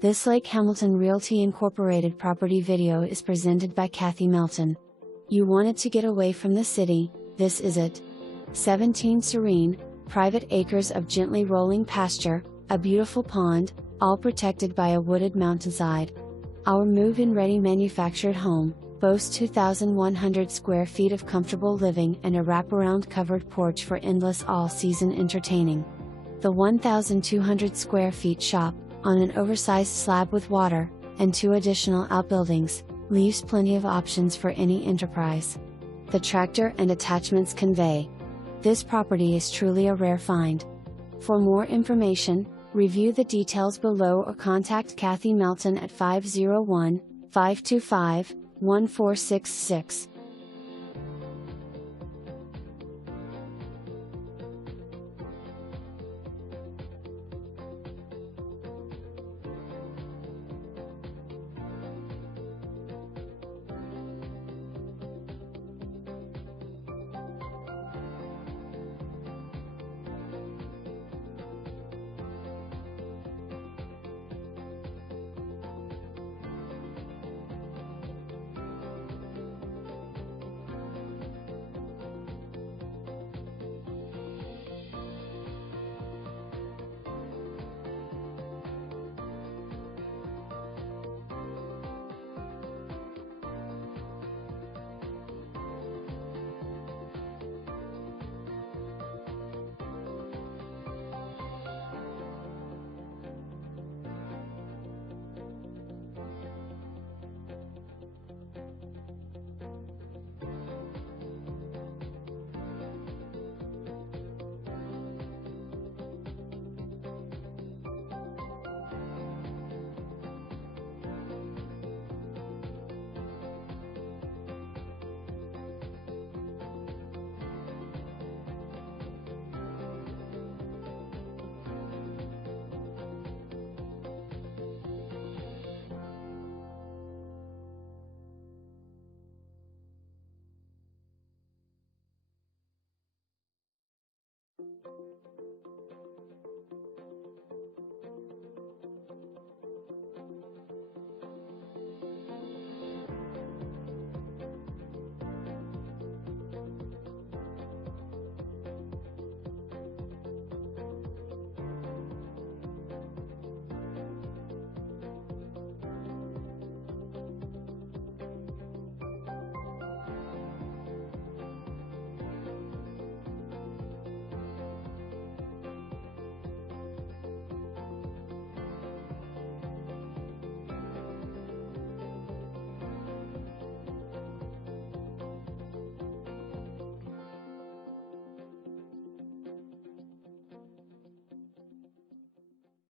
This Lake Hamilton Realty Incorporated property video is presented by Kathi Melton. You wanted to get away from the city, this is it. 17 serene, private acres of gently rolling pasture, a beautiful pond, all protected by a wooded mountainside. Our move-in ready manufactured home boasts 2,100 square feet of comfortable living and a wraparound covered porch for endless all-season entertaining. The 1,200 square feet shop, on an oversized slab with water, and 2 additional outbuildings, leaves plenty of options for any enterprise. The tractor and attachments convey. This property is truly a rare find. For more information, review the details below or contact Kathi Melton at 501-525-1466.